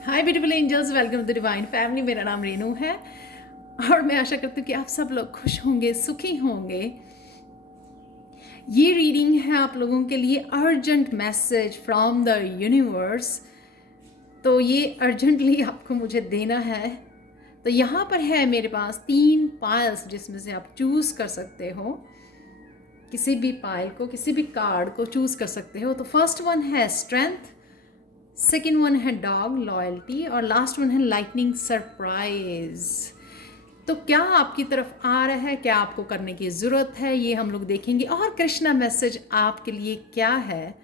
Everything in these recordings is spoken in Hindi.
Hi beautiful angels, welcome to the divine family. मेरा नाम रेनू है और मैं आशा करती हूँ कि आप सब लोग खुश होंगे, सुखी होंगे। ये रीडिंग है आप लोगों के लिए urgent message from the universe. तो ये अर्जेंटली आपको मुझे देना है। तो यहाँ पर है मेरे पास 3 पाइल्स जिसमें से आप चूज़ कर सकते हो। किसी भी पाइल को, किसी भी कार्ड को चूज़ कर सकते हो। तो फर्स्ट वन है स्ट्रेंथ, सेकेंड वन है डॉग लॉयल्टी और लास्ट वन है लाइटनिंग सरप्राइज। तो क्या आपकी तरफ आ रहा है, क्या आपको करने की ज़रूरत है, ये हम लोग देखेंगे। और कृष्णा मैसेज आपके लिए क्या है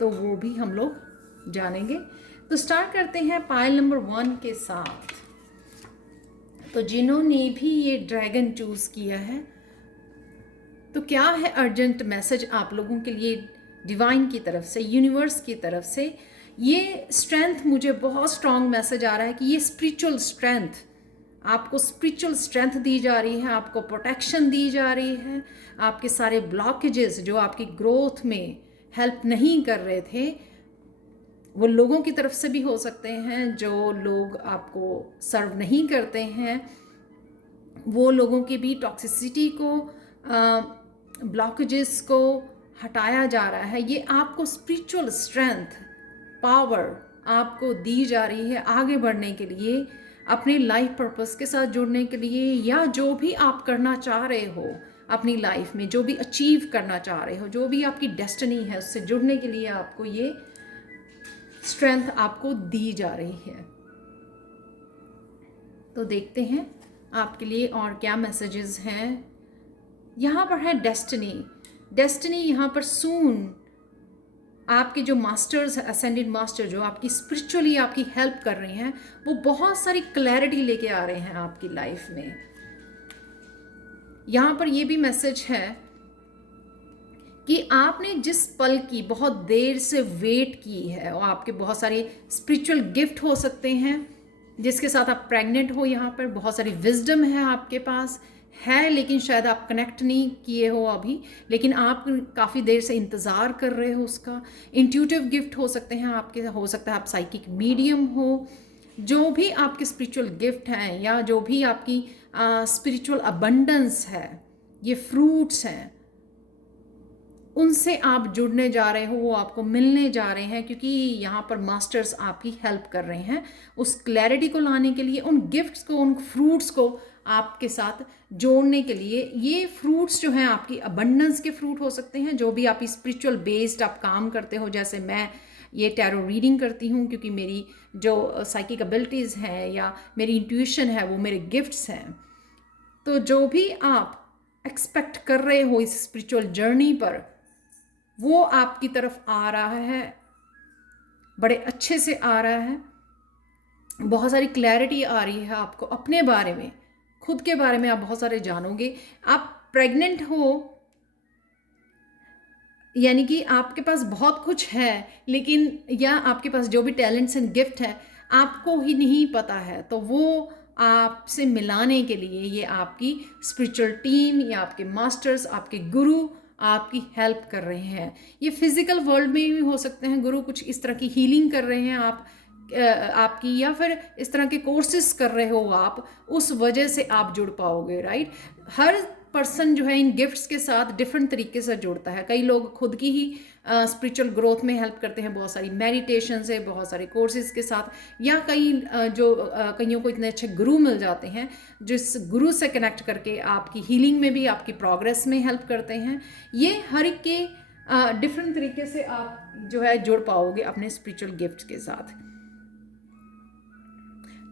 तो वो भी हम लोग जानेंगे। तो स्टार्ट करते हैं पाइल नंबर 1 के साथ। तो जिन्होंने भी ये ड्रैगन चूज़ किया है, तो क्या है अर्जेंट मैसेज आप लोगों के लिए डिवाइन की तरफ से, यूनिवर्स की तरफ से। ये स्ट्रेंथ, मुझे बहुत स्ट्रॉन्ग मैसेज आ रहा है कि ये स्पिरिचुअल स्ट्रेंथ, आपको स्पिरिचुअल स्ट्रेंथ दी जा रही है, आपको प्रोटेक्शन दी जा रही है। आपके सारे ब्लॉकेजेस जो आपकी ग्रोथ में हेल्प नहीं कर रहे थे, वो लोगों की तरफ से भी हो सकते हैं। जो लोग आपको सर्व नहीं करते हैं, वो लोगों की भी टॉक्सिसिटी को, ब्लॉकेजेस को हटाया जा रहा है। ये आपको स्पिरिचुअल स्ट्रेंथ, पावर आपको दी जा रही है आगे बढ़ने के लिए, अपने लाइफ पर्पस के साथ जुड़ने के लिए, या जो भी आप करना चाह रहे हो अपनी लाइफ में, जो भी अचीव करना चाह रहे हो, जो भी आपकी डेस्टिनी है, उससे जुड़ने के लिए आपको ये स्ट्रेंथ आपको दी जा रही है। तो देखते हैं आपके लिए और क्या मैसेजेस हैं। यहाँ पर है डेस्टिनी। डेस्टिनी यहाँ पर सून आपके जो मास्टर्स, असेंडेड मास्टर जो आपकी स्पिरिचुअली आपकी हेल्प कर रहे हैं, वो बहुत सारी क्लैरिटी लेके आ रहे हैं आपकी लाइफ में। यहाँ पर ये भी मैसेज है कि आपने जिस पल की बहुत देर से वेट की है, और आपके बहुत सारे स्पिरिचुअल गिफ्ट हो सकते हैं जिसके साथ आप प्रेग्नेंट हो। यहाँ पर बहुत सारी विजडम है आपके पास है, लेकिन शायद आप कनेक्ट नहीं किए हो अभी, लेकिन आप काफ़ी देर से इंतज़ार कर रहे हो उसका। इंट्यूटिव गिफ्ट हो सकते हैं आपके, हो सकता है आप साइकिक मीडियम हो। जो भी आपके स्पिरिचुअल गिफ्ट हैं या जो भी आपकी स्पिरिचुअल अबंडेंस है, ये फ्रूट्स हैं, उनसे आप जुड़ने जा रहे हो, वो आपको मिलने जा रहे हैं, क्योंकि यहाँ पर मास्टर्स आपकी हेल्प कर रहे हैं उस क्लैरिटी को लाने के लिए, उन गिफ्ट्स को, उन फ्रूट्स को आपके साथ जोड़ने के लिए। ये फ्रूट्स जो हैं आपकी अबंडेंस के फ्रूट हो सकते हैं, जो भी आप स्पिरिचुअल बेस्ड आप काम करते हो। जैसे मैं ये टैरो रीडिंग करती हूँ क्योंकि मेरी जो साइकिक एबिलिटीज़ हैं या मेरी इंट्यूशन है, वो मेरे गिफ्ट्स हैं। तो जो भी आप एक्सपेक्ट कर रहे हो इस स्पिरिचुअल जर्नी पर, वो आपकी तरफ आ रहा है, बड़े अच्छे से आ रहा है। बहुत सारी क्लैरिटी आ रही है आपको अपने बारे में, खुद के बारे में आप बहुत सारे जानोगे। आप प्रेग्नेंट हो, यानी कि आपके पास बहुत कुछ है, लेकिन या आपके पास जो भी टैलेंट्स एंड गिफ्ट है आपको ही नहीं पता है, तो वो आपसे मिलाने के लिए ये आपकी स्पिरिचुअल टीम या आपके मास्टर्स, आपके गुरु आपकी हेल्प कर रहे हैं। ये फिजिकल वर्ल्ड में भी हो सकते हैं गुरु, कुछ इस तरह की हीलिंग कर रहे हैं आपकी, या फिर इस तरह के कोर्सेज कर रहे हो आप, उस वजह से आप जुड़ पाओगे। राइट, हर पर्सन जो है इन गिफ्ट्स के साथ डिफरेंट तरीके से जुड़ता है। कई लोग खुद की ही स्पिरिचुअल ग्रोथ में हेल्प करते हैं बहुत सारी मेडिटेशन से, बहुत सारे कोर्सेज के साथ, या कईयों को इतने अच्छे गुरु मिल जाते हैं जिस गुरु से कनेक्ट करके आपकी हीलिंग में भी, आपकी प्रोग्रेस में हेल्प करते हैं। ये हर एक के डिफरेंट तरीके से आप जो है जुड़ पाओगे अपने स्पिरिचुअल गिफ्ट के साथ।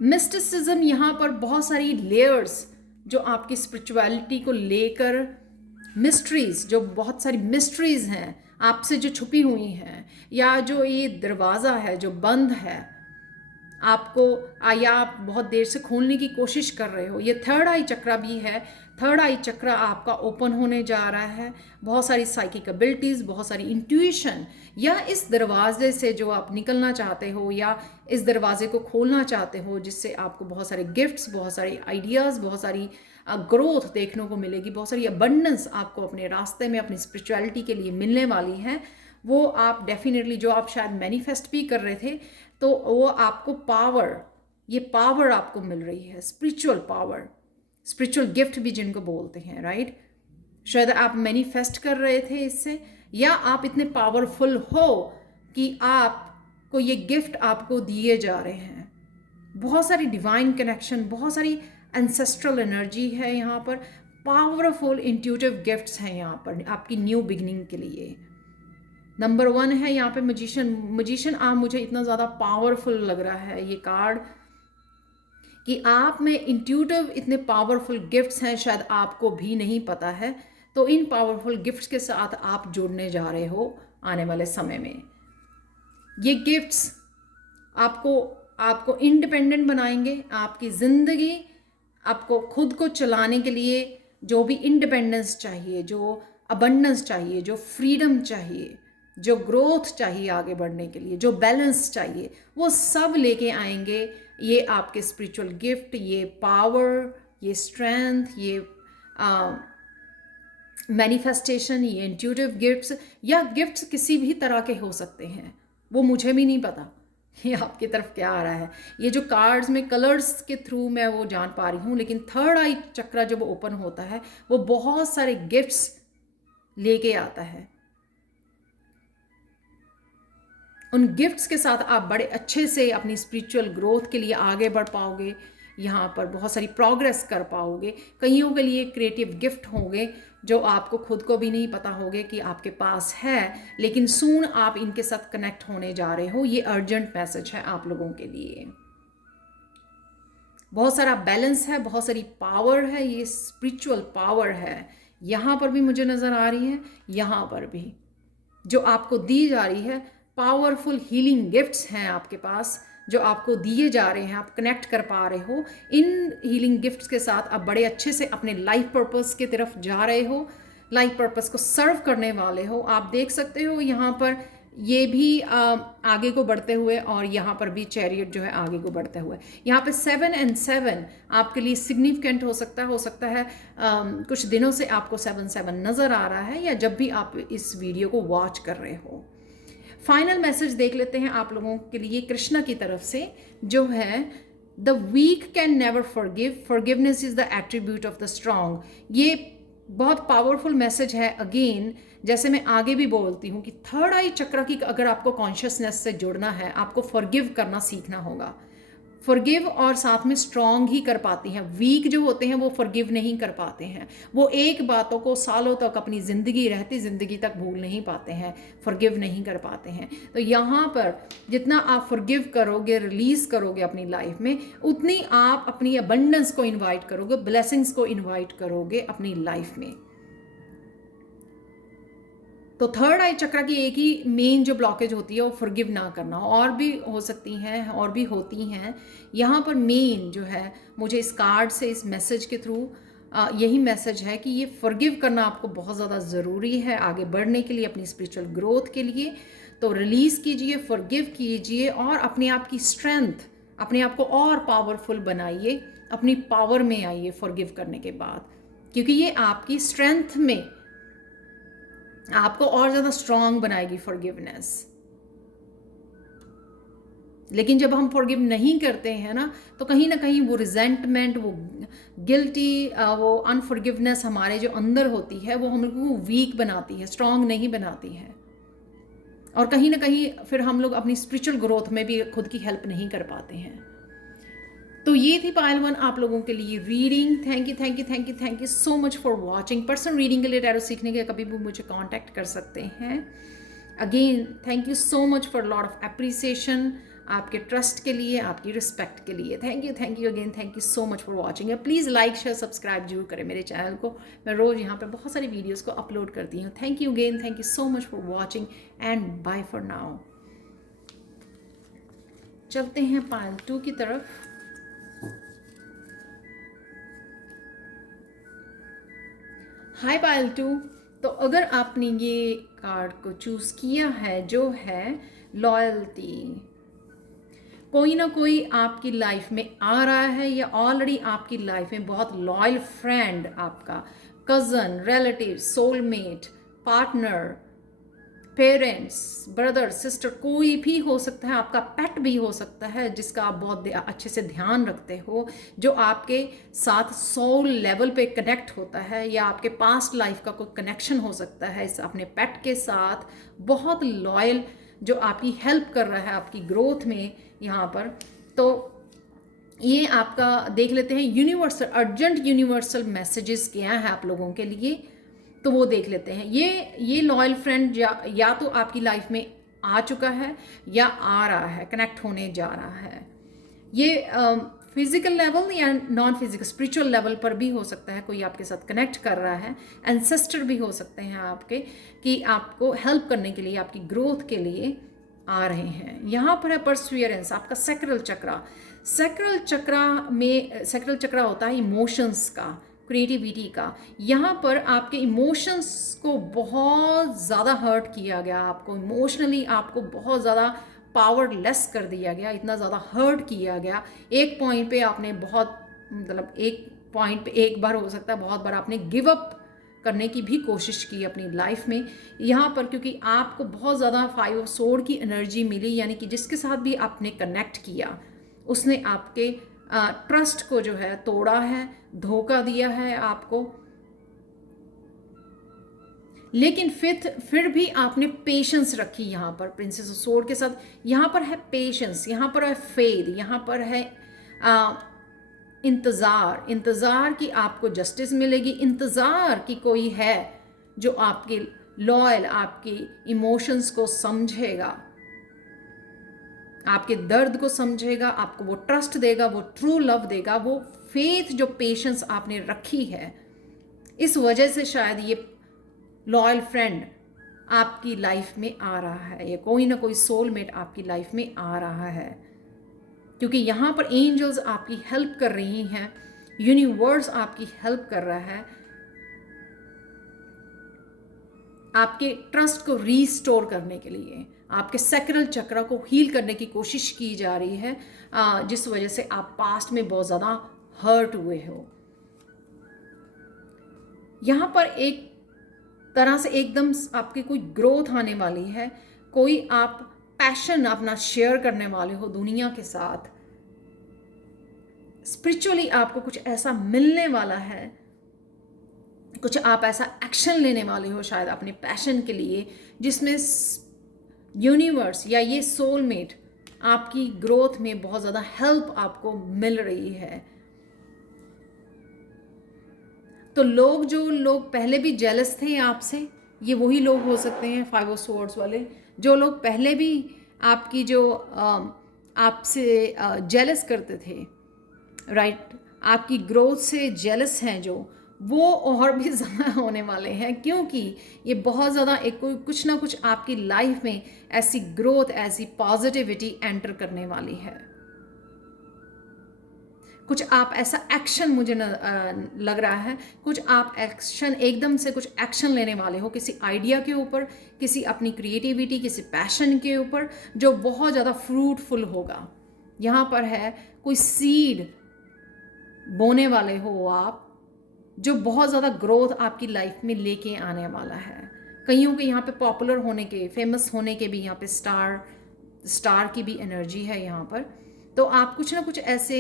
मिस्टिसिज्म, यहाँ पर बहुत सारी लेयर्स जो आपकी स्पिरिचुअलिटी को लेकर, मिस्ट्रीज, जो बहुत सारी मिस्ट्रीज हैं आपसे जो छुपी हुई हैं, या जो ये दरवाज़ा है जो बंद है आपको, या आप बहुत देर से खोलने की कोशिश कर रहे हो। ये थर्ड आई चक्रा भी है। थर्ड आई चक्रा आपका ओपन होने जा रहा है। बहुत सारी साइकिक एबिलिटीज़, बहुत सारी इंट्यूशन, या इस दरवाजे से जो आप निकलना चाहते हो, या इस दरवाजे को खोलना चाहते हो, जिससे आपको बहुत सारे गिफ्ट्स, बहुत सारी आइडियाज़, बहुत सारी ग्रोथ देखने को मिलेगी, बहुत सारी अबंडेंस आपको अपने रास्ते में, अपनी स्पिरिचुअलिटी के लिए मिलने वाली है। वो आप डेफिनेटली, जो आप शायद मैनिफेस्ट भी कर रहे थे, तो वो आपको पावर, ये पावर आपको मिल रही है, स्पिरिचुअल पावर, स्पिरिचुअल गिफ्ट भी जिनको बोलते हैं, राइट। शायद आप मैनिफेस्ट कर रहे थे इससे, या आप इतने पावरफुल हो कि आपको ये गिफ्ट आपको दिए जा रहे हैं। बहुत सारी डिवाइन कनेक्शन, बहुत सारी एंसेस्ट्रल एनर्जी है यहाँ पर, पावरफुल इंट्यूटिव गिफ्ट्स हैं यहाँ पर आपकी न्यू बिगिनिंग के लिए। नंबर 1 है यहाँ पे मजिशियन आप मुझे इतना ज़्यादा पावरफुल लग रहा है ये कार्ड कि आप में इंट्यूटिव इतने पावरफुल गिफ्ट्स हैं, शायद आपको भी नहीं पता है। तो इन पावरफुल गिफ्ट्स के साथ आप जुड़ने जा रहे हो आने वाले समय में। ये गिफ्ट्स आपको इंडिपेंडेंट बनाएंगे, आपकी ज़िंदगी, आपको खुद को चलाने के लिए जो भी इंडिपेंडेंस चाहिए, जो अबंडेंस चाहिए, जो फ्रीडम चाहिए, जो ग्रोथ चाहिए आगे बढ़ने के लिए, जो बैलेंस चाहिए, वो सब लेके आएंगे ये आपके स्पिरिचुअल गिफ्ट, ये पावर, ये स्ट्रेंथ, ये मैनिफेस्टेशन, ये इंट्यूटिव गिफ्ट्स, या गिफ्ट्स किसी भी तरह के हो सकते हैं, वो मुझे भी नहीं पता ये आपकी तरफ क्या आ रहा है। ये जो कार्ड्स में कलर्स के थ्रू मैं वो जान पा रही हूँ, लेकिन थर्ड आई चक्रा जब ओपन होता है वो बहुत सारे गिफ्ट्स लेके आता है। उन गिफ्ट्स के साथ आप बड़े अच्छे से अपनी स्पिरिचुअल ग्रोथ के लिए आगे बढ़ पाओगे, यहाँ पर बहुत सारी प्रोग्रेस कर पाओगे। कईयों के लिए क्रिएटिव गिफ्ट होंगे जो आपको खुद को भी नहीं पता होगे कि आपके पास है, लेकिन सून आप इनके साथ कनेक्ट होने जा रहे हो। ये अर्जेंट मैसेज है आप लोगों के लिए। बहुत सारा बैलेंस है, बहुत सारी पावर है, ये स्पिरिचुअल पावर है। यहाँ पर भी मुझे नज़र आ रही है, यहाँ पर भी जो आपको दी जा रही है, पावरफुल हीलिंग गिफ्ट्स हैं आपके पास जो आपको दिए जा रहे हैं, आप कनेक्ट कर पा रहे हो। इन हीलिंग गिफ्ट्स के साथ आप बड़े अच्छे से अपने लाइफ पर्पस की तरफ जा रहे हो, लाइफ पर्पस को सर्व करने वाले हो। आप देख सकते हो यहाँ पर ये भी आगे को बढ़ते हुए, और यहाँ पर भी चैरियट जो है आगे को बढ़ते हुए। यहाँ पे 7 और 7 आपके लिए सिग्निफिकेंट हो सकता है कुछ दिनों से आपको 7 नज़र आ रहा है, या जब भी आप इस वीडियो को वॉच कर रहे हो। फाइनल मैसेज देख लेते हैं आप लोगों के लिए कृष्णा की तरफ से, जो है the weak can never forgive, forgiveness is the attribute of the strong. ये बहुत पावरफुल मैसेज है। अगेन जैसे मैं आगे भी बोलती हूँ कि थर्ड आई चक्र की अगर आपको कॉन्शियसनेस से जुड़ना है, आपको फॉरगिव करना सीखना होगा। फॉरगिव और साथ में स्ट्रॉन्ग ही कर पाती हैं। वीक जो होते हैं वो फॉरगिव नहीं कर पाते हैं, वो एक बातों को सालों तक अपनी ज़िंदगी रहती ज़िंदगी तक भूल नहीं पाते हैं, फॉरगिव नहीं कर पाते हैं। तो यहाँ पर जितना आप फॉरगिव करोगे, रिलीज़ करोगे अपनी लाइफ में, उतनी आप अपनी अबंडेंस को इन्वाइट करोगे, ब्लेसिंग्स को इन्वाइट करोगे अपनी लाइफ में। तो थर्ड आई चक्र की एक ही मेन जो ब्लॉकेज होती है वो फॉरगिव ना करना, और भी हो सकती हैं और भी होती हैं। यहाँ पर मेन जो है मुझे इस कार्ड से, इस मैसेज के थ्रू यही मैसेज है कि ये फॉरगिव करना आपको बहुत ज़्यादा ज़रूरी है आगे बढ़ने के लिए, अपनी स्पिरिचुअल ग्रोथ के लिए। तो रिलीज़ कीजिए, फॉरगिव कीजिए, और अपने आप की स्ट्रेंथ, अपने आप को और पावरफुल बनाइए, अपनी पावर में आइए फॉरगिव करने के बाद, क्योंकि ये आपकी स्ट्रेंथ में आपको और ज़्यादा स्ट्रॉन्ग बनाएगी फॉरगिवनेस। लेकिन जब हम फॉरगिव नहीं करते हैं ना, तो कहीं ना कहीं वो रिजेंटमेंट, वो गिल्टी, वो अनफॉरगिवनेस हमारे जो अंदर होती है वो हम लोग को वीक बनाती है, स्ट्रॉन्ग नहीं बनाती है। और कहीं ना कहीं फिर हम लोग अपनी स्पिरिचुअल ग्रोथ में भी खुद की हेल्प नहीं कर पाते हैं। तो ये थी पायल 1 आप लोगों के लिए reading. Thank you so much for watching. Personal reading के लिए, टैरो सीखने के कभी भी मुझे कांटेक्ट कर सकते हैं। Again thank you so much for lot of appreciation, आपके ट्रस्ट के लिए, आपकी रिस्पेक्ट के लिए। Thank you again, thank you so much for watching. Please like share subscribe जरूर करें मेरे चैनल को। मैं रोज़ यहाँ पे बहुत सारी वीडियोज़ को अपलोड करती हूँ। Thank you again, thank you so much for watching and bye for now. चलते हैं पायल 2 की तरफ। हाय पायल 2। तो अगर आपने ये कार्ड को चूज़ किया है जो है लॉयल्टी, कोई ना कोई आपकी लाइफ में आ रहा है, या ऑलरेडी आपकी लाइफ में बहुत लॉयल फ्रेंड, आपका cousin, relative, soulmate, partner, parents, brother, sister, कोई भी हो सकता है, आपका पेट भी हो सकता है जिसका आप बहुत अच्छे से ध्यान रखते हो, जो आपके साथ सोल लेवल पे कनेक्ट होता है, या आपके पास्ट लाइफ का कोई कनेक्शन हो सकता है इस अपने पेट के साथ, बहुत लॉयल, जो आपकी हेल्प कर रहा है आपकी ग्रोथ में यहाँ पर। तो ये आपका देख लेते हैं यूनिवर्सल, अर्जेंट यूनिवर्सल मैसेजेस क्या है आप लोगों के लिए, तो वो देख लेते हैं। ये लॉयल फ्रेंड या तो आपकी लाइफ में आ चुका है या आ रहा है, कनेक्ट होने जा रहा है। ये फिजिकल लेवल या नॉन फिजिकल स्पिरिचुअल लेवल पर भी हो सकता है, कोई आपके साथ कनेक्ट कर रहा है। एंसेस्टर भी हो सकते हैं आपके, कि आपको हेल्प करने के लिए, आपकी ग्रोथ के लिए आ रहे हैं। यहाँ पर है परसिवियरेंस, आपका सैक्रल चक्रा। सैक्रल चक्रा में, सैक्रल चक्रा होता है इमोशंस का, क्रिएटिविटी का। यहाँ पर आपके इमोशंस को बहुत ज़्यादा हर्ट किया गया, आपको इमोशनली आपको बहुत ज़्यादा पावरलेस कर दिया गया, इतना ज़्यादा हर्ट किया गया। एक पॉइंट पे आपने बहुत, मतलब एक पॉइंट पे एक बार हो सकता है, बहुत बार आपने गिव अप करने की भी कोशिश की अपनी लाइफ में यहाँ पर, क्योंकि आपको बहुत ज़्यादा 5 ऑफ सोर्ड की एनर्जी मिली, यानी कि जिसके साथ भी आपने कनेक्ट किया उसने आपके ट्रस्ट को जो है तोड़ा है, धोखा दिया है आपको। लेकिन फिर भी आपने पेशेंस रखी यहाँ पर प्रिंसेस ऑफ सोर्ड के साथ। यहाँ पर है पेशेंस, यहाँ पर है फेथ, यहाँ पर है इंतज़ार कि आपको जस्टिस मिलेगी, इंतज़ार कि कोई है जो आपके लॉयल, आपके इमोशंस को समझेगा, आपके दर्द को समझेगा, आपको वो ट्रस्ट देगा, वो ट्रू लव देगा, वो फेथ, जो पेशेंस आपने रखी है। इस वजह से शायद ये लॉयल फ्रेंड आपकी लाइफ में आ रहा है, या कोई ना कोई सोलमेट आपकी लाइफ में आ रहा है, क्योंकि यहाँ पर एंजल्स आपकी हेल्प कर रही हैं, यूनिवर्स आपकी हेल्प कर रहा है, आपके ट्रस्ट को रीस्टोर करने के लिए, आपके सैक्रल चक्र को हील करने की कोशिश की जा रही है, जिस वजह से आप पास्ट में बहुत ज़्यादा हर्ट हुए हो। यहाँ पर एक तरह से एकदम आपकी कोई ग्रोथ आने वाली है, कोई आप पैशन अपना शेयर करने वाले हो दुनिया के साथ, स्पिरिचुअली आपको कुछ ऐसा मिलने वाला है, कुछ आप ऐसा एक्शन लेने वाले हो शायद अपने पैशन के लिए, जिसमें यूनिवर्स या ये सोलमेट आपकी ग्रोथ में बहुत ज़्यादा हेल्प आपको मिल रही है। तो जो लोग पहले भी जेलस थे आपसे, ये वही लोग हो सकते हैं 5 ऑफ सोर्ड्स वाले, जो लोग पहले भी आपकी जो आपसे जेलस करते थे, राइट, आपकी ग्रोथ से जेलस हैं जो, वो और भी ज़्यादा होने वाले हैं, क्योंकि ये बहुत ज़्यादा एक कोई कुछ ना कुछ आपकी लाइफ में ऐसी ग्रोथ, ऐसी पॉजिटिविटी एंटर करने वाली है। कुछ आप ऐसा एक्शन, मुझे लग रहा है कुछ आप एक्शन, एकदम से कुछ एक्शन लेने वाले हो किसी आइडिया के ऊपर, किसी अपनी क्रिएटिविटी, किसी पैशन के ऊपर, जो बहुत ज़्यादा फ्रूटफुल होगा। यहाँ पर है कोई सीड बोने वाले हो आप, जो बहुत ज़्यादा ग्रोथ आपकी लाइफ में लेके आने वाला है। कईयों के यहाँ पे पॉपुलर होने के, फेमस होने के भी यहाँ पे स्टार की भी एनर्जी है यहाँ पर। तो आप कुछ ना कुछ ऐसे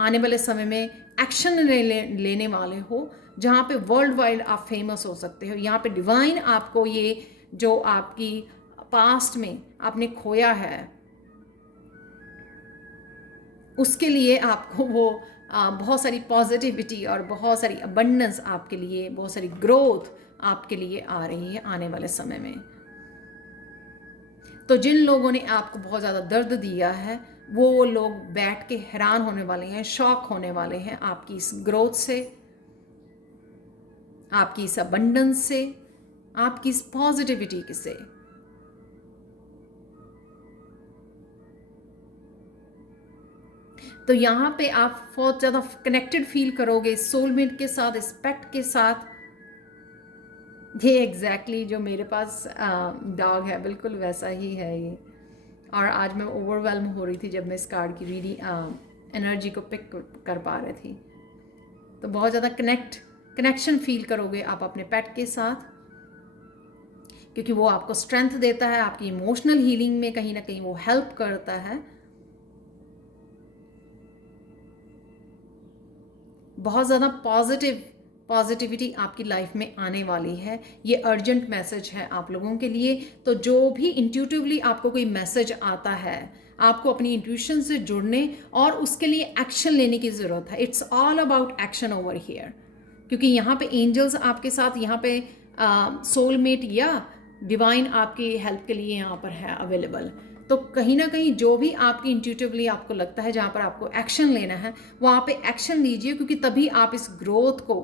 आने वाले समय में एक्शन लेने वाले हो, जहाँ पे वर्ल्ड वाइड आप फेमस हो सकते हो। यहाँ पे डिवाइन आपको ये जो आपकी पास्ट में आपने खोया है, उसके लिए आपको वो बहुत सारी पॉजिटिविटी और बहुत सारी अबंडेंस आपके लिए, बहुत सारी ग्रोथ आपके लिए आ रही है आने वाले समय में। तो जिन लोगों ने आपको बहुत ज़्यादा दर्द दिया है, वो लोग बैठ के हैरान होने वाले हैं, शॉक होने वाले हैं आपकी इस ग्रोथ से, आपकी इस अबंडेंस से, आपकी इस पॉजिटिविटी से। तो यहाँ पे आप बहुत ज़्यादा कनेक्टेड फील करोगे सोलमेट के साथ, इस पेट के साथ। ये एग्जैक्टली जो मेरे पास डॉग है, बिल्कुल वैसा ही है ये। और आज मैं ओवरवेल्म हो रही थी जब मैं इस कार्ड की रीडिंग एनर्जी को पिक कर पा रही थी। तो बहुत ज़्यादा कनेक्शन फील करोगे आप अपने पेट के साथ, क्योंकि वो आपको स्ट्रेंथ देता है, आपकी इमोशनल हीलिंग में कहीं ना कहीं वो हेल्प करता है। बहुत ज़्यादा पॉजिटिविटी आपकी लाइफ में आने वाली है। ये अर्जेंट मैसेज है आप लोगों के लिए। तो जो भी इंट्यूटिवली आपको कोई मैसेज आता है, आपको अपनी इंट्यूशन से जुड़ने और उसके लिए एक्शन लेने की ज़रूरत है। It's all about action over here, क्योंकि यहाँ पे एंजल्स आपके साथ, यहाँ पे सोलमेट या डिवाइन आपकी हेल्प के लिए यहाँ पर है अवेलेबल। तो कहीं ना कहीं जो भी आपकी इंट्यूटिवली आपको लगता है जहाँ पर आपको एक्शन लेना है, वहाँ पे एक्शन लीजिए, क्योंकि तभी आप इस ग्रोथ को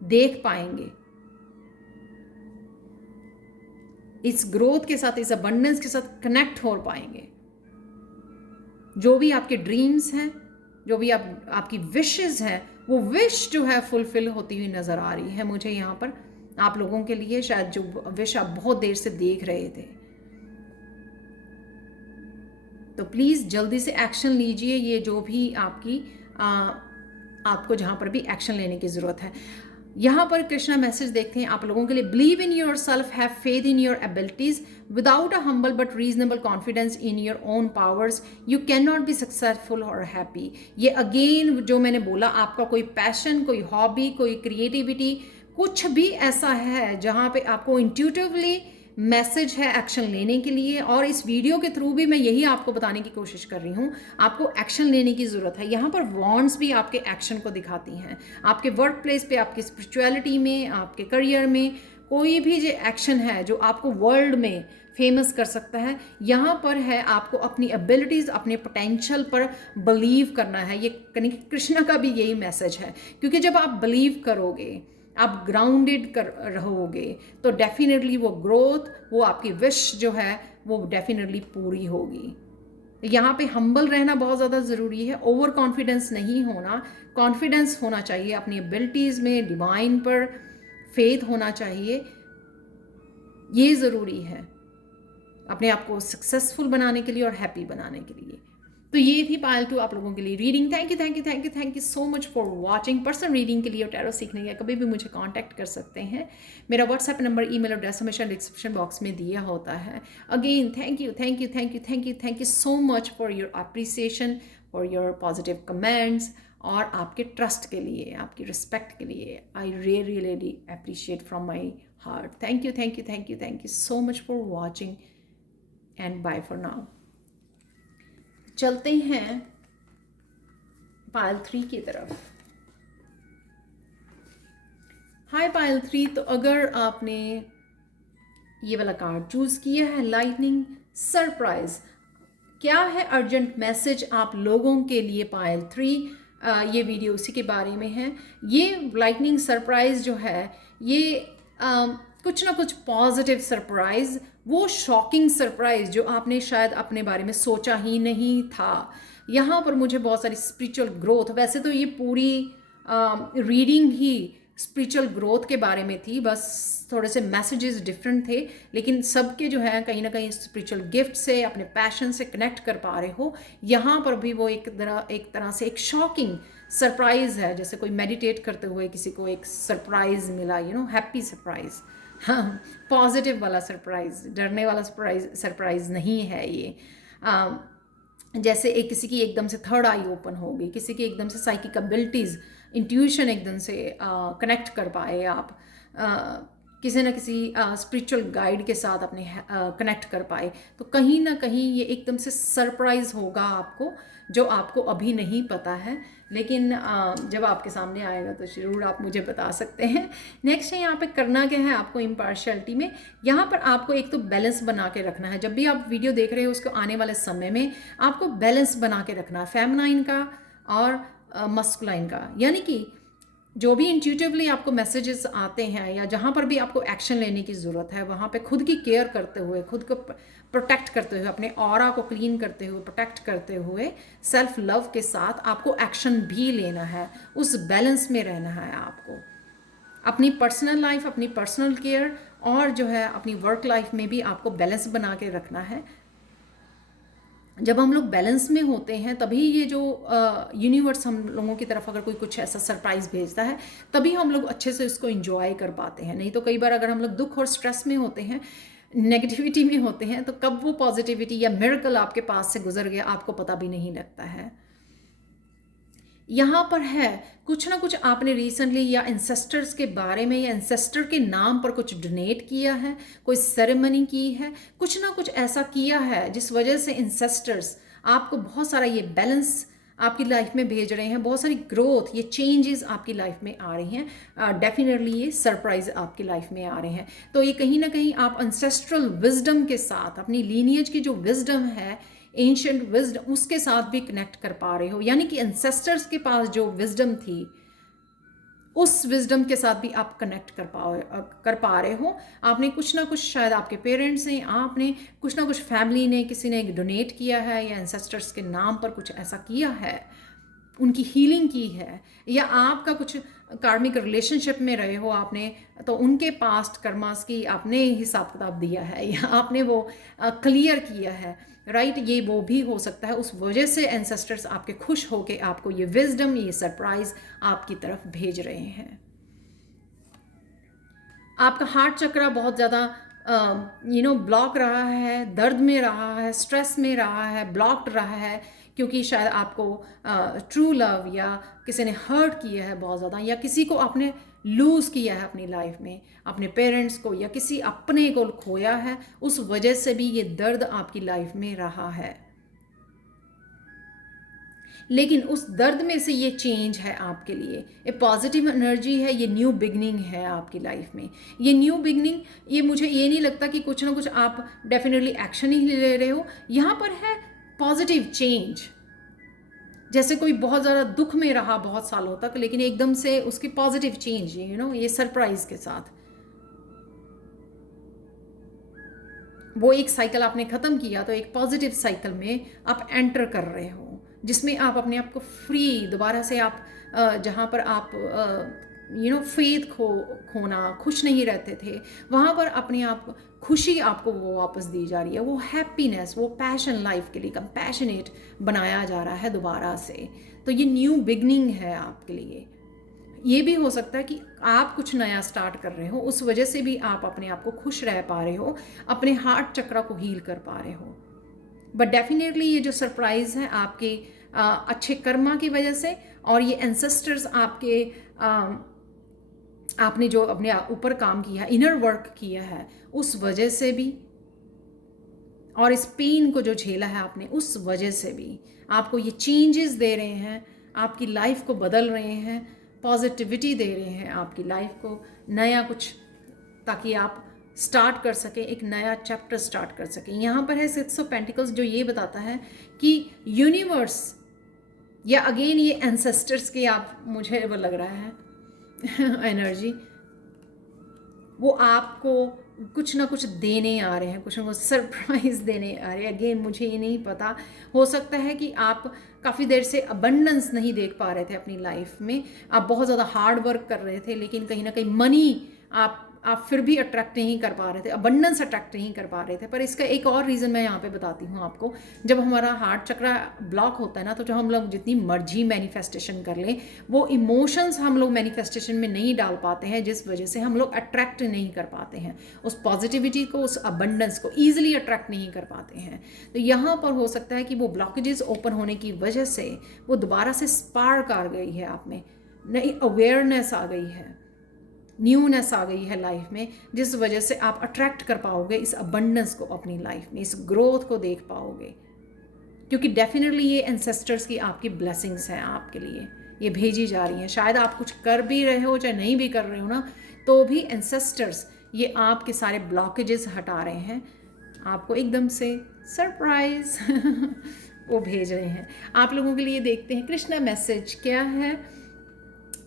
देख पाएंगे, इस ग्रोथ के साथ, इस अबंडेंस के साथ कनेक्ट हो पाएंगे। जो भी आपके ड्रीम्स हैं, जो भी आपकी विशेस हैं, वो विश जो है फुलफिल होती हुई नज़र आ रही है मुझे यहाँ पर आप लोगों के लिए। शायद जो विश आप बहुत देर से देख रहे थे, तो प्लीज़ जल्दी से एक्शन लीजिए। ये जो भी आपको जहाँ पर भी एक्शन लेने की ज़रूरत है। यहाँ पर कृष्णा मैसेज देखते हैं आप लोगों के लिए। Believe in your self, have faith in your abilities, without a humble but reasonable confidence in your own powers you can not be successful और हैप्पी। ये अगेन जो मैंने बोला, आपका कोई पैशन, कोई हॉबी, कोई क्रिएटिविटी, कुछ भी ऐसा है जहाँ पे आपको इंट्यूटिवली मैसेज है एक्शन लेने के लिए, और इस वीडियो के थ्रू भी मैं यही आपको बताने की कोशिश कर रही हूँ, आपको एक्शन लेने की ज़रूरत है। यहाँ पर वॉन्ड्स भी आपके एक्शन को दिखाती हैं। आपके वर्क प्लेस पे, आपकी स्पिरिचुअलिटी में, आपके करियर में कोई भी जो एक्शन है जो आपको वर्ल्ड में फेमस कर सकता है, यहाँ पर है आपको अपनी एबिलिटीज़, अपने पोटेंशियल पर बिलीव करना है। ये कृष्णा का भी यही मैसेज है, क्योंकि जब आप बिलीव करोगे, आप ग्राउंडेड कर रहोगे, तो डेफिनेटली वो ग्रोथ, वो आपकी विश जो है वो डेफिनेटली पूरी होगी। यहाँ पे हम्बल रहना बहुत ज़्यादा ज़रूरी है। ओवर कॉन्फिडेंस नहीं होना, कॉन्फिडेंस होना चाहिए अपनी एबिलिटीज़ में, डिवाइन पर फेथ होना चाहिए। ये ज़रूरी है अपने आप को सक्सेसफुल बनाने के लिए और हैप्पी बनाने के लिए। तो ये थी पायल 2 आप लोगों के लिए reading. Thank you so much for watching. Personal reading के लिए और टैरो सीखने के लिए कभी भी मुझे कांटेक्ट कर सकते हैं। मेरा व्हाट्सएप नंबर, ईमेल एड्रेस हमेशा डिस्क्रिप्शन बॉक्स में दिया होता है। Again thank you so much for your appreciation, for your positive comments, और आपके ट्रस्ट के लिए, आपकी रिस्पेक्ट के लिए। I really appreciate from my heart. Thank you so much for watching and bye for now. चलते हैं पायल 3 की तरफ। हाय पायल 3, तो अगर आपने ये वाला कार्ड चूज किया है, लाइटनिंग सरप्राइज, क्या है अर्जेंट मैसेज आप लोगों के लिए पायल 3, ये वीडियो उसी के बारे में है। ये लाइटनिंग सरप्राइज जो है, ये कुछ ना कुछ पॉजिटिव सरप्राइज, वो शॉकिंग सरप्राइज जो आपने शायद अपने बारे में सोचा ही नहीं था। यहाँ पर मुझे बहुत सारी स्पिरिचुअल ग्रोथ, वैसे तो ये पूरी रीडिंग ही स्पिरिचुअल ग्रोथ के बारे में थी, बस थोड़े से मैसेजेस डिफरेंट थे, लेकिन सबके जो है कहीं ना कहीं स्पिरिचुअल गिफ्ट से, अपने पैशन से कनेक्ट कर पा रहे हो। यहाँ पर भी वो एक तरह से एक शॉकिंग सरप्राइज है, जैसे कोई मेडिटेट करते हुए किसी को एक सरप्राइज मिला, हैप्पी सरप्राइज, हाँ, पॉजिटिव वाला सरप्राइज, डरने वाला सरप्राइज नहीं है ये। जैसे किसी की एकदम से थर्ड आई ओपन हो गई, किसी की एकदम से साइकिक एबिलिटीज़, इंट्यूशन एकदम से कनेक्ट कर पाए आप, किसी न किसी स्पिरिचुअल गाइड के साथ अपने कनेक्ट कर पाए, तो कहीं ना कहीं ये एकदम से सरप्राइज होगा आपको, जो आपको अभी नहीं पता है, लेकिन जब आपके सामने आएगा तो ज़रूर आप मुझे बता सकते हैं। नेक्स्ट है यहाँ पे करना क्या है आपको इम्पार्शियलिटी में। यहाँ पर आपको एक तो बैलेंस बना के रखना है। जब भी आप वीडियो देख रहे हो उसको आने वाले समय में आपको बैलेंस बना के रखना है, फेमिनाइन का और मस्कुलाइन का, यानी कि जो भी इंट्यूटिवली आपको मैसेजेस आते हैं या जहाँ पर भी आपको एक्शन लेने की ज़रूरत है, वहाँ पे खुद की केयर करते हुए, खुद को प्रोटेक्ट करते हुए, अपने ऑरा को क्लीन करते हुए, प्रोटेक्ट करते हुए, सेल्फ लव के साथ आपको एक्शन भी लेना है। उस बैलेंस में रहना है आपको, अपनी पर्सनल लाइफ, अपनी पर्सनल केयर और जो है अपनी वर्क लाइफ में भी आपको बैलेंस बना के रखना है। जब हम लोग बैलेंस में होते हैं तभी ये जो यूनिवर्स हम लोगों की तरफ अगर कोई कुछ ऐसा सरप्राइज भेजता है, तभी हम लोग अच्छे से उसको एंजॉय कर पाते हैं। नहीं तो कई बार अगर हम लोग दुख और स्ट्रेस में होते हैं नेगेटिविटी में होते हैं, तो कब वो पॉजिटिविटी या मिरेकल आपके पास से गुजर गया आपको पता भी नहीं लगता है। यहाँ पर है कुछ ना कुछ आपने रिसेंटली या एंसेस्टर्स के बारे में या एंसेस्टर के नाम पर कुछ डोनेट किया है, कोई सेरेमनी की है, कुछ ना कुछ ऐसा किया है जिस वजह से एंसेस्टर्स आपको बहुत सारा ये बैलेंस आपकी लाइफ में भेज रहे हैं, बहुत सारी ग्रोथ, ये चेंजेस आपकी लाइफ में आ रही हैं। डेफिनेटली ये सरप्राइज आपकी लाइफ में आ रहे हैं। तो ये कहीं ना कहीं आप एंसेस्ट्रल विजडम के साथ, अपनी लीनियज की जो विजडम है, एंशियंट विजडम, उसके साथ भी कनेक्ट कर पा रहे हो। यानी कि एंसेस्टर्स के पास जो विजडम थी उस विजडम के साथ भी आप कनेक्ट कर पा रहे हो। आपने कुछ ना कुछ, शायद आपके पेरेंट्स ने, आपने कुछ ना कुछ, फैमिली ने, किसी ने डोनेट किया है या एंसेस्टर्स के नाम पर कुछ ऐसा किया है, उनकी हीलिंग की है, या आपका कुछ कार्मिक रिलेशनशिप में रहे हो आपने, तो उनके पास्ट कर्मास की आपने हिसाब किताब दिया है या आपने वो क्लियर किया है, राइट। ये वो भी हो सकता है। उस वजह से एंसेस्टर्स आपके खुश होके आपको ये विजडम, ये सरप्राइज आपकी तरफ भेज रहे हैं। आपका हार्ट चक्रा बहुत ज़्यादा ब्लॉक रहा है, दर्द में रहा है, स्ट्रेस में रहा है, ब्लॉक्ड रहा है, क्योंकि शायद आपको ट्रू लव या किसी ने हर्ट किया है बहुत ज़्यादा, या किसी को आपने लूज़ किया है अपनी लाइफ में, अपने पेरेंट्स को या किसी अपने को खोया है, उस वजह से भी ये दर्द आपकी लाइफ में रहा है। लेकिन उस दर्द में से ये चेंज है आपके लिए, ये पॉजिटिव एनर्जी है, ये न्यू बिगनिंग है आपकी लाइफ में। ये न्यू बिगनिंग, ये मुझे ये नहीं लगता कि कुछ ना कुछ आप डेफिनेटली एक्शन ही ले रहे हो। यहाँ पर है पॉजिटिव चेंज। जैसे कोई बहुत ज़्यादा दुख में रहा बहुत सालों तक, लेकिन एकदम से उसकी पॉजिटिव चेंज, ये सरप्राइज के साथ वो एक साइकिल आपने ख़त्म किया, तो एक पॉजिटिव साइकिल में आप एंटर कर रहे हो, जिसमें आप अपने आप को फ्री दोबारा से आप जहाँ पर आप फेथ खोना, खुश नहीं रहते थे, वहाँ पर अपने आप खुशी आपको वो वापस दी जा रही है। वो हैप्पीनेस, वो पैशन लाइफ के लिए कंपैशनेट बनाया जा रहा है दोबारा से। तो ये न्यू बिगनिंग है आपके लिए। ये भी हो सकता है कि आप कुछ नया स्टार्ट कर रहे हो, उस वजह से भी आप अपने आप को खुश रह पा रहे हो, अपने हार्ट चक्रा को हील कर पा रहे हो। बट डेफिनेटली ये जो सरप्राइज है आपके अच्छे कर्मा की वजह से, और ये एंसेस्टर्स आपके आपने जो अपने ऊपर काम किया, इनर वर्क किया है, उस वजह से भी, और इस पेन को जो झेला है आपने, उस वजह से भी आपको ये चेंजेस दे रहे हैं, आपकी लाइफ को बदल रहे हैं, पॉजिटिविटी दे रहे हैं आपकी लाइफ को, नया कुछ, ताकि आप स्टार्ट कर सकें, एक नया चैप्टर स्टार्ट कर सकें। यहाँ पर है 6 ऑफ पेंटिकल्स, जो ये बताता है कि यूनिवर्स, या अगेन ये एंसेस्टर्स की आप, मुझे वो लग रहा है एनर्जी, वो आपको कुछ ना कुछ देने आ रहे हैं, कुछ ना कुछ सरप्राइज देने आ रहे हैं। अगेन मुझे ये नहीं पता, हो सकता है कि आप काफ़ी देर से अबंडेंस नहीं देख पा रहे थे अपनी लाइफ में, आप बहुत ज़्यादा हार्ड वर्क कर रहे थे, लेकिन कहीं ना कहीं मनी आप फिर भी अट्रैक्ट नहीं कर पा रहे थे, अबंडेंस अट्रैक्ट नहीं कर पा रहे थे। पर इसका एक और रीज़न मैं यहाँ पे बताती हूँ आपको। जब हमारा हार्ट चक्रा ब्लॉक होता है ना, तो जो हम लोग जितनी मर्जी मैनिफेस्टेशन कर लें, वो इमोशंस हम लोग मैनिफेस्टेशन में नहीं डाल पाते हैं, जिस वजह से हम लोग अट्रैक्ट नहीं कर पाते हैं उस पॉजिटिविटी को, उस अबंडेंस को ईजिली अट्रैक्ट नहीं कर पाते हैं। तो यहाँ पर हो सकता है कि वो ब्लॉकेजेस ओपन होने की वजह से वो दोबारा से स्पार्क आ गई है आप में, नई अवेयरनेस आ गई है, न्यूनेस आ गई है लाइफ में, जिस वजह से आप अट्रैक्ट कर पाओगे इस अबंडेंस को अपनी लाइफ में, इस ग्रोथ को देख पाओगे। क्योंकि डेफिनेटली ये एंसेस्टर्स की आपकी ब्लेसिंग्स हैं आपके लिए, ये भेजी जा रही हैं। शायद आप कुछ कर भी रहे हो चाहे नहीं भी कर रहे हो ना, तो भी एंसेस्टर्स ये आपके सारे ब्लॉकेजेस हटा रहे हैं, आपको एकदम से सरप्राइज वो भेज रहे हैं आप लोगों के लिए। देखते हैं कृष्णा मैसेज क्या है।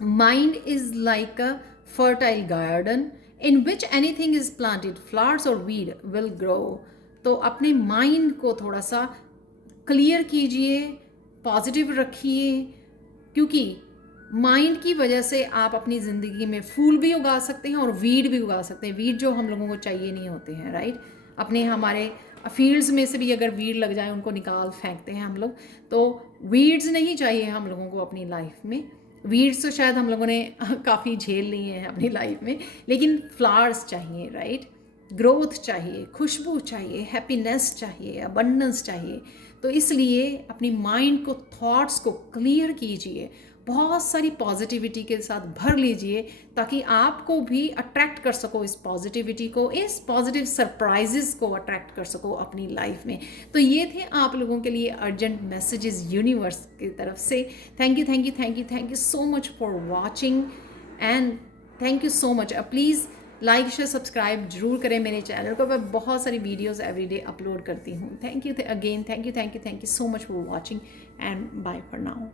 Mind is like a fertile garden in which anything is planted, flowers or weed will grow। तो अपने माइंड को थोड़ा सा क्लियर कीजिए, पॉजिटिव रखिए, क्योंकि माइंड की वजह से आप अपनी ज़िंदगी में फूल भी उगा सकते हैं और वीड भी उगा सकते हैं। वीड जो हम लोगों को चाहिए नहीं होते हैं, राइट। अपने हमारे फील्ड्स में से भी अगर वीड लग जाए, उनको निकाल फेंकते हैं हम लोग। तो वीड्स नहीं चाहिए हम लोगों को अपनी लाइफ में। वीड्स तो शायद हम लोगों ने काफ़ी झेल लिए हैं अपनी लाइफ में, लेकिन फ्लावर्स चाहिए, राइट। ग्रोथ चाहिए, खुशबू चाहिए, हैप्पीनेस चाहिए, अबंडेंस चाहिए। तो इसलिए अपनी माइंड को, थॉट्स को क्लियर कीजिए, बहुत सारी पॉजिटिविटी के साथ भर लीजिए, ताकि आपको भी अट्रैक्ट कर सको इस पॉजिटिविटी को, इस पॉजिटिव सरप्राइजेस को अट्रैक्ट कर सको अपनी लाइफ में। तो ये थे आप लोगों के लिए अर्जेंट मैसेजेस यूनिवर्स की तरफ से। Thank you, thank you, thank you, thank you so much for watching and thank you so much. Please like share subscribe जरूर करें मेरे चैनल को। मैं बहुत सारी वीडियोस एवरीडे अपलोड करती हूँ। Thank you again, thank you, thank you, thank you so much for watching and bye for now.